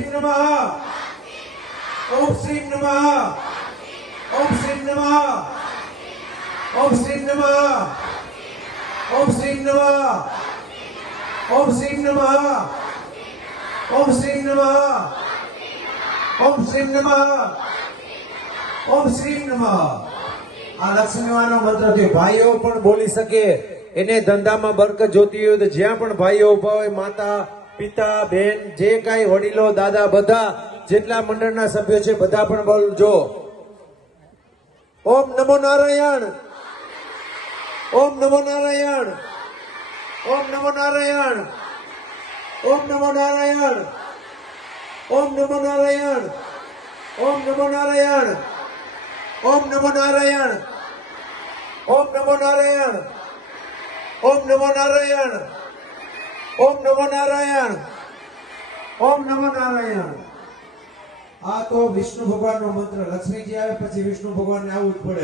શ્રીમ નમઃ. ઓમ શ્રીમ નમઃ. ઓમ શ્રીમ નમઃ. ઓમ શ્રીમ નમઃ. ઓમ શ્રીમ નમઃ. ઓમ શ્રીમ નમઃ. ઓમ શ્રીમ નમઃ. ઓમ શ્રીમ નમઃ. ઓમ શ્રીમ નમઃ. આ લક્ષ્મીવાનો મંત્ર છે. ભાઈઓ પણ બોલી શકે. એને ધંધામાં બરકત જોતી હોય તો જ્યાં પણ ભાઈઓ ઉભા હોય, માતા પિતા બેન જે કાંઈ વડીલો દાદા બધા જેટલા મંડળના સભ્યો છે બધા પણ બોલજો. ઓમ નમો નારાયણ. ઓમ નમો નારાયણ. ઓમ નમો નારાયણ. ઓમ નમો નારાયણ. ઓમ નમો નારાયણ. ઓમ નમો નારાયણ. ઓમ નમો નારાયણ. ઓમ નમો નારાયણ. ઓમ નમો નારાયણ. ઓમ નમો નારાયણ. ઓમ નમો નારાયણ. આ તો વિષ્ણુ ભગવાનનો મંત્ર. લક્ષ્મીજી આવે પછી વિષ્ણુ ભગવાનને આવવું જ પડે.